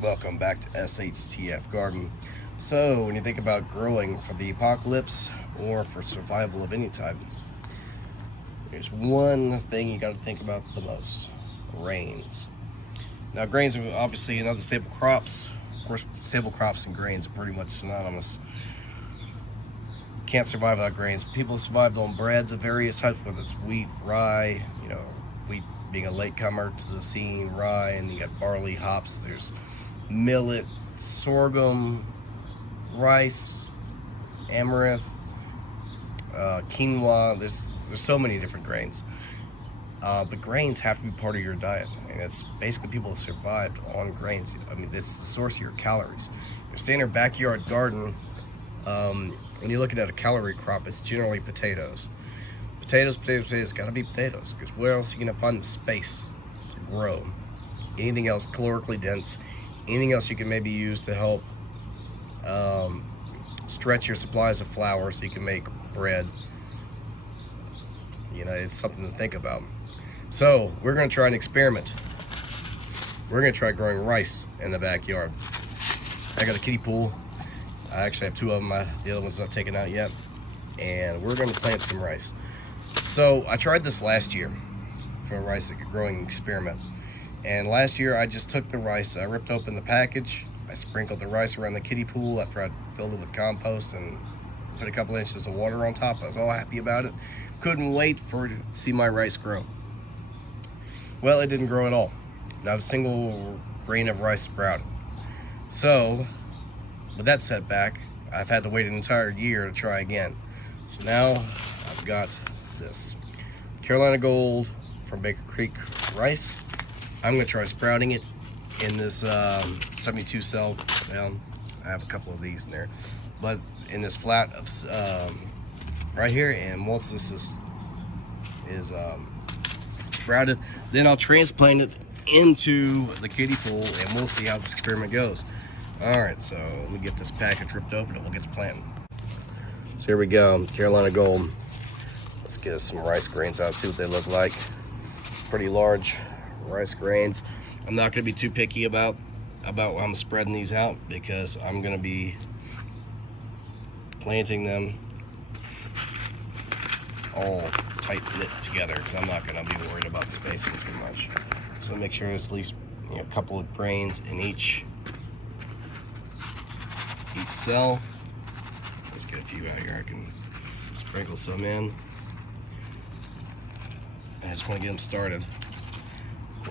Welcome back to SHTF Garden. So, when you think about growing for the apocalypse or for survival of any type, there's one thing you got to think about the most: grains. Now, grains are obviously another staple crops. Of course, staple crops and grains are pretty much synonymous. Can't survive without grains. People have survived on breads of various types, whether it's wheat, rye, wheat being a latecomer to the scene, rye, and you got barley, hops, there's millet, sorghum, rice, amaranth, quinoa. There's so many different grains. But grains have to be part of your diet. And it's basically people have survived on grains. I mean, it's the source of your calories. Your standard backyard garden, when you're looking at a calorie crop, it's generally potatoes. Potatoes, gotta be potatoes, because where else are you gonna find the space to grow? Anything else calorically dense, anything else you can maybe use to help stretch your supplies of flour so you can make bread. It's something to think about. So we're gonna try an experiment. We're gonna try growing rice in the backyard. I got a kiddie pool. I actually have two of them. The other one's not taken out yet. And we're gonna plant some rice. So I tried this last year for a rice growing experiment. And last year I just took the rice, I ripped open the package, I sprinkled the rice around the kiddie pool after I'd filled it with compost and put a couple inches of water on top. I was all happy about it. Couldn't wait to see my rice grow. Well, it didn't grow at all. Not a single grain of rice sprouted. So, with that setback, I've had to wait an entire year to try again. So now I've got this Carolina Gold from Baker Creek rice. I'm gonna try sprouting it in this 72 cell. Well, I have a couple of these in there, but in this flat of right here. And once this is sprouted, then I'll transplant it into the kiddie pool, and we'll see how this experiment goes. All right, so let me get this package ripped open, and we'll get to planting. So here we go, Carolina Gold. Let's get some rice grains out, see what they look like. Pretty large rice grains. I'm not going to be too picky about how I'm spreading these out, because I'm going to be planting them all tight knit together, because I'm not going to be worried about spacing too much. So make sure there's at least a couple of grains in each cell. Let's get a few out here. I can sprinkle some in. I just want to get them started.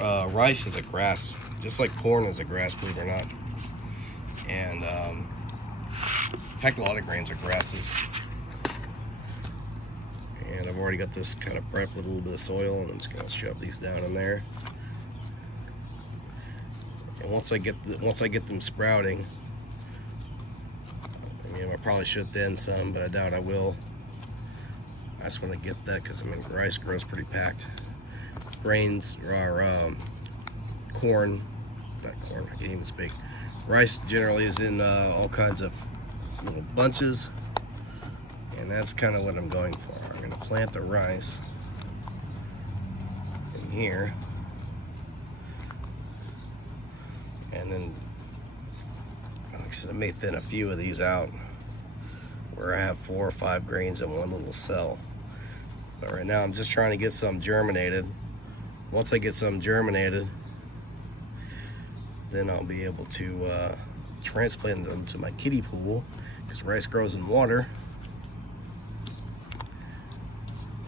Rice is a grass, just like corn is a grass, believe it or not. And in fact, a lot of grains are grasses. And I've already got this kind of prepped with a little bit of soil, and I'm just gonna shove these down in there. And once I get them sprouting, I probably should thin some, but I doubt I will. I just want to get that, because rice grows pretty packed. Grains are corn, not corn, I can't even speak. Rice generally is in all kinds of little bunches, and that's kind of what I'm going for. I'm going to plant the rice in here, and then, like I said, I may thin a few of these out where I have 4 or 5 grains in one little cell. But right now I'm just trying to get some germinated. Once I get some germinated, then I'll be able to transplant them to my kiddie pool, because rice grows in water,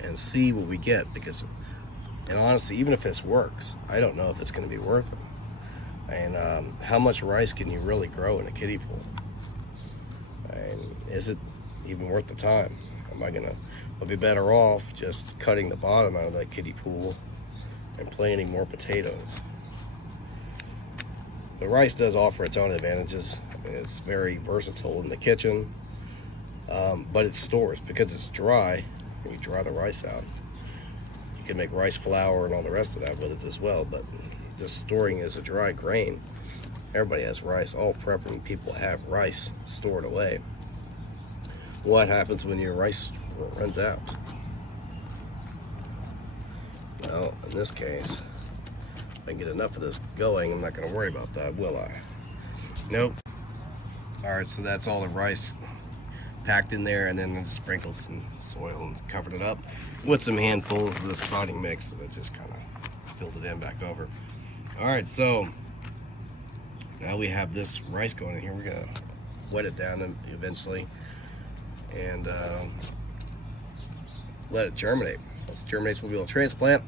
and see what we get. Because, and honestly, even if this works, I don't know if it's going to be worth it. And how much rice can you really grow in a kiddie pool? And is it even worth the time? I'll be better off just cutting the bottom out of that kiddie pool and planting more potatoes. The rice does offer its own advantages. It's very versatile in the kitchen, but it stores, because it's dry. When you dry the rice out, you can make rice flour and all the rest of that with it as well. But just storing as a dry grain, everybody has rice. All prepping people have rice stored away. What happens when your rice runs out? Well, in this case, if I can get enough of this going, I'm not going to worry about that, will I? Nope. Alright, so that's all the rice packed in there, and then I just sprinkled some soil and covered it up with some handfuls of this potting mix, and I just kind of filled it in back over. Alright, so now we have this rice going in here. We're gonna wet it down eventually and let it germinate. Once it germinates, we'll be able to transplant.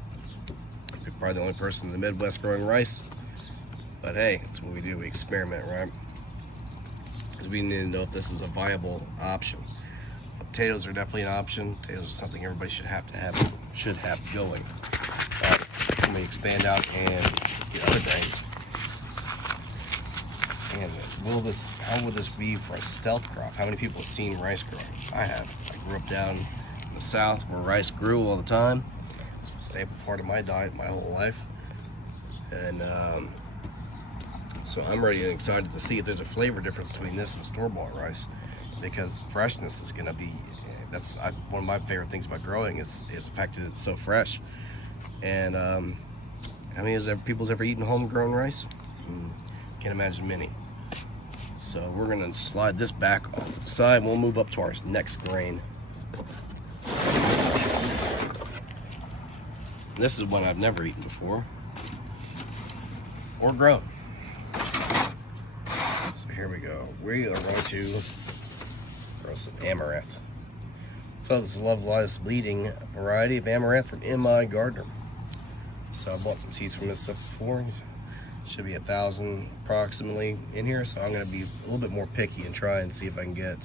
We're probably the only person in the Midwest growing rice, but hey, that's what we do. We experiment, right? Because we need to know if this is a viable option. Potatoes are definitely an option. Potatoes are something everybody should have going. But let me expand out and get other things. And how will this be for a stealth crop? How many people have seen rice growing? I have. I grew up down in the South where rice grew all the time. It's a staple part of my diet my whole life. And so I'm really excited to see if there's a flavor difference between this and store-bought rice, because freshness is going to be, one of my favorite things about growing is the fact that it's so fresh. And how many people's ever eaten homegrown rice? Can't imagine many. So we're going to slide this back off to the side, and we'll move up to our next grain. This is one I've never eaten before or grown. So here we go. We are going to grow some Amaranth. So this is Love Lies Bleeding variety of Amaranth from M.I. Gardner. So I bought some seeds from this stuff before. Should be 1,000 approximately in here. So I'm going to be a little bit more picky and try and see if I can get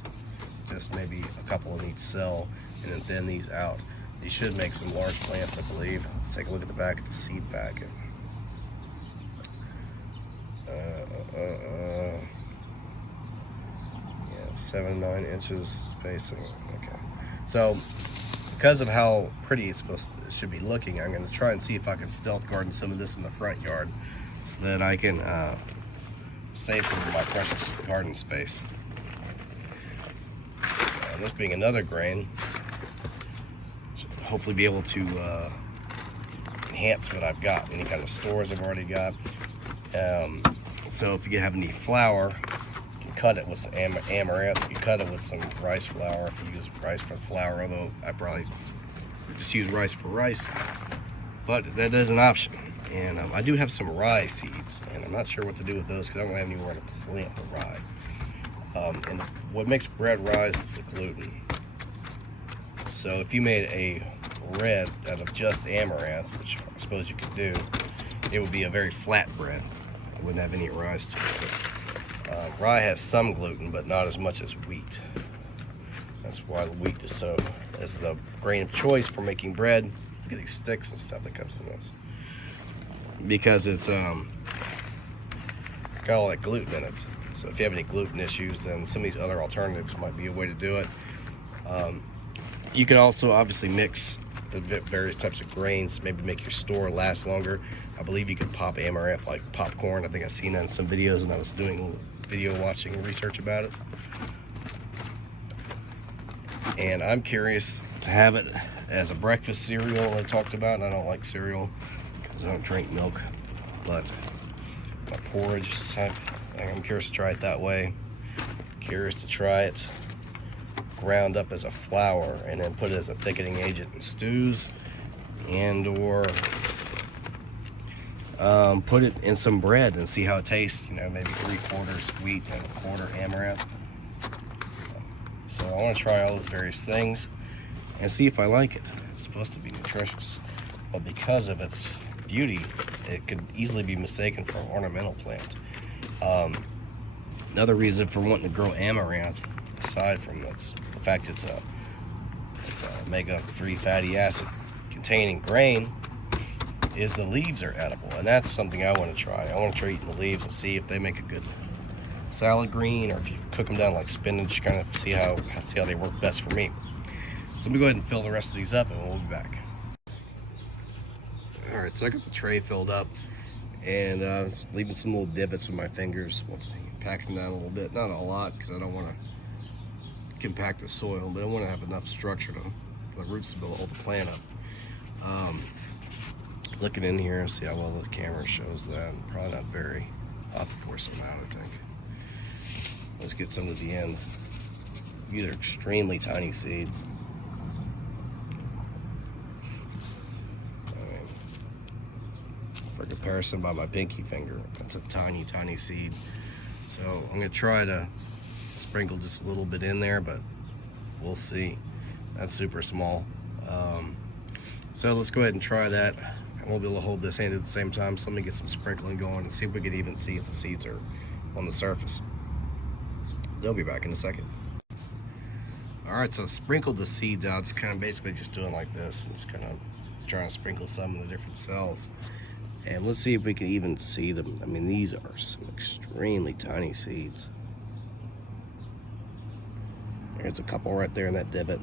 just maybe a couple in each cell and then thin these out. These should make some large plants, I believe. Let's take a look at the back of the seed packet. Yeah, 7 to 9 inches spacing. Okay. So because of how pretty it should be looking, I'm going to try and see if I can stealth garden some of this in the front yard so that I can save some of my precious garden space. So this being another grain, should hopefully be able to enhance what I've got, any kind of stores I've already got. So if you have any flour, you can cut it with some amaranth. You can cut it with some rice flour if you use rice for flour, although I probably just use rice for rice, but that is an option. And I do have some rye seeds, and I'm not sure what to do with those because I don't have anywhere to plant the rye. And what makes bread rise is the gluten. So if you made a bread out of just amaranth, which I suppose you could do, it would be a very flat bread. It wouldn't have any rise to it. But, rye has some gluten, but not as much as wheat. That's why the wheat is the grain of choice for making bread. Look at these sticks and stuff that comes in this, because it's got all that gluten in it. So if you have any gluten issues, then some of these other alternatives might be a way to do it. You can also obviously mix the various types of grains, maybe make your store last longer. I believe you can pop amaranth like popcorn. I think I've seen that in some videos when I was doing a little video watching research about it. And I'm curious to have it as a breakfast cereal I talked about. I don't like cereal because I don't drink milk, but my porridge type thing, I'm curious to try it that way. Curious to try it ground up as a flour and then put it as a thickening agent in stews, and or put it in some bread and see how it tastes. You know, maybe 3/4 wheat and 1/4 amaranth. So I want to try all those various things and see if I like it. It's supposed to be nutritious, but because of its beauty, it could easily be mistaken for an ornamental plant. Another reason for wanting to grow amaranth, aside from the fact it's a omega-3 fatty acid containing grain, is the leaves are edible, and that's something I want to try. I want to try eating the leaves and see if they make a good salad green, or if you cook them down like spinach, kind of see how they work best for me. So let me go ahead and fill the rest of these up, and we'll be back. All right, so I got the tray filled up, and leaving some little divots with my fingers. Once packing down a little bit, not a lot, because I don't want to compact the soil, but I want to have enough structure for the roots to build hold the plant up. Looking in here, see how well the camera shows that. Probably not very. I'll have to pour some out, I think. Let's get some at the end. These are extremely tiny seeds. I mean, for comparison, by my pinky finger, that's a tiny, tiny seed. So I'm gonna try to sprinkle just a little bit in there, but we'll see. That's super small. So let's go ahead and try that. I won't be able to hold this hand at the same time, so let me get some sprinkling going and see if we can even see if the seeds are on the surface. They'll be back in a second. All right, so sprinkled the seeds out. It's kind of basically just doing like this, and just kind of trying to sprinkle some of the different cells. And let's see if we can even see them. I mean, these are some extremely tiny seeds. There's a couple right there in that divot.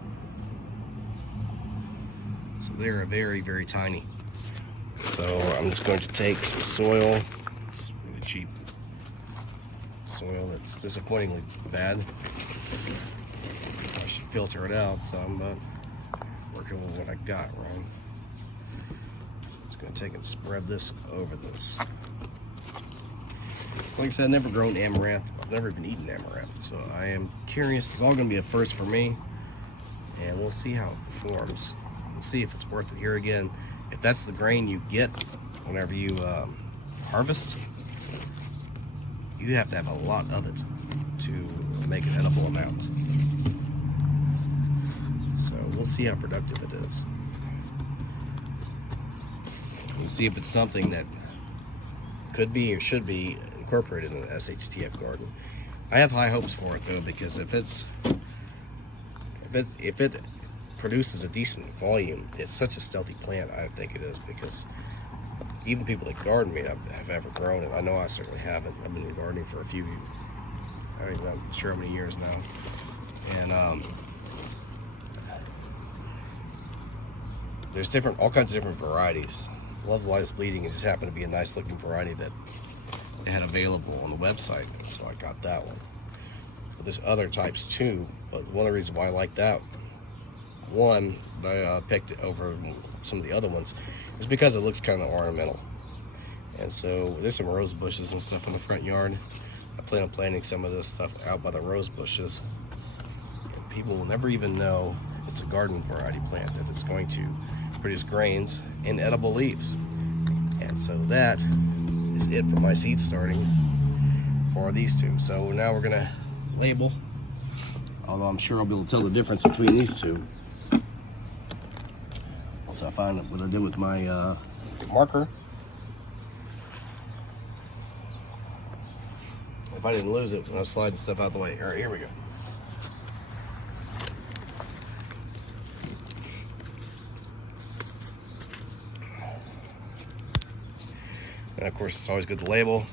So they're very, very tiny. So I'm just going to take some soil. It's really cheap soil that's disappointingly bad. I should filter it out, so I'm working with what I got, right? So I'm just going to take and spread this over this. So like I said, I've never grown amaranth. I've never even eaten amaranth, so I am curious. It's all going to be a first for me, and we'll see how it performs. We'll see if it's worth it. Here again, if that's the grain you get whenever you harvest, you have to have a lot of it to make an edible amount. So we'll see how productive it is. We'll see if it's something that could be or should be incorporated in an SHTF garden. I have high hopes for it though, because if it produces a decent volume, it's such a stealthy plant. I think it is, because even people that garden may not have ever grown it. I know I certainly haven't. I've been gardening for a few, I'm not sure how many years now, and there's all kinds of different varieties. Love's Life's Bleeding, it just happened to be a nice looking variety that they had available on the website, so I got that one. But there's other types too, but one of the reasons why I like that one that I picked over some of the other ones is because it looks kind of ornamental. And so there's some rose bushes and stuff in the front yard. I plan on planting some of this stuff out by the rose bushes, and people will never even know it's a garden variety plant, that it's going to produce grains and edible leaves. And so that is it for my seed starting for these two. So now we're gonna label, although I'm sure I'll be able to tell the difference between these two once I find what I did with my marker. If I didn't lose it when I was sliding stuff out the way. All right, here we go. And of course, it's always good to label.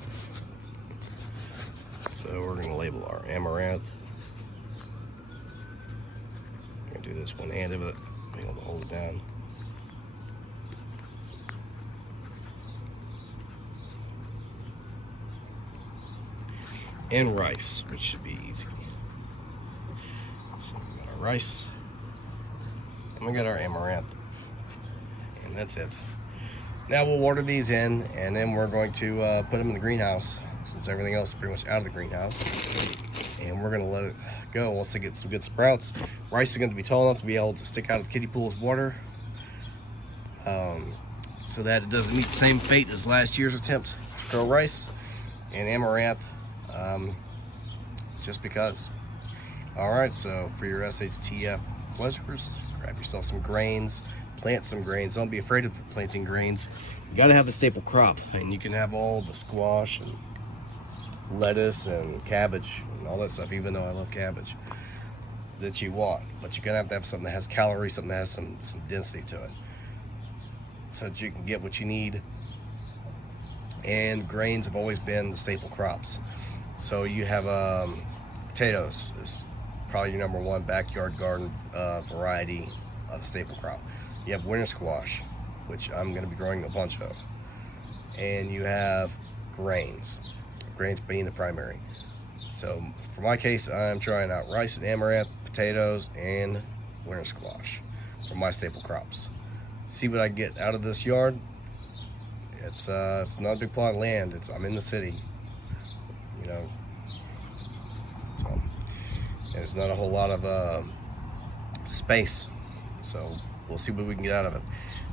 So we're going to label our amaranth. I'm going to do this one hand of it, be able to hold it down. And rice, which should be easy. So we got our rice, and we got our amaranth, and that's it. Now we'll water these in, and then we're going to put them in the greenhouse, since everything else is pretty much out of the greenhouse. And we're going to let it go once they get some good sprouts. Rice is going to be tall enough to be able to stick out of the kiddie pool's water, so that it doesn't meet the same fate as last year's attempt to grow rice and amaranth, just because. All right, so for your SHTF pleasures, grab yourself some grains, plant some grains. Don't be afraid of planting grains. You got to have a staple crop, and you can have all the squash and lettuce and cabbage and all that stuff, even though I love cabbage, that you want. But you're gonna have to have something that has calories, something that has some density to it, so that you can get what you need. And grains have always been the staple crops. So you have potatoes is probably your number one backyard garden variety of staple crop. You have winter squash, which I'm going to be growing a bunch of, and you have grains being the primary. So for my case, I'm trying out rice and amaranth, potatoes, and winter squash for my staple crops. See what I get out of this yard. It's not a big plot of land. I'm in the city, you know. So There's not a whole lot of space, so we'll see what we can get out of it.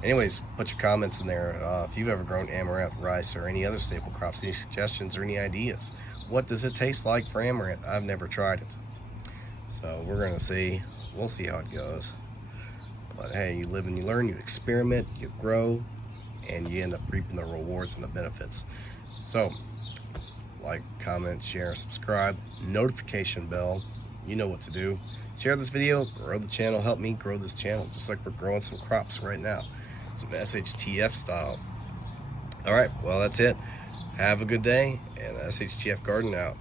Anyways, put your comments in there. If you've ever grown amaranth, rice, or any other staple crops, any suggestions or any ideas. What does it taste like for amaranth? I've never tried it, so we're gonna see. We'll see how it goes. But hey, you live and you learn, you experiment, you grow, and you end up reaping the rewards and the benefits. So like, comment, share, subscribe, notification bell, you know what to do. Share this video, grow the channel, help me grow this channel, just like we're growing some crops right now, some SHTF style. All right, well, that's it. Have a good day, and SHTF Garden out.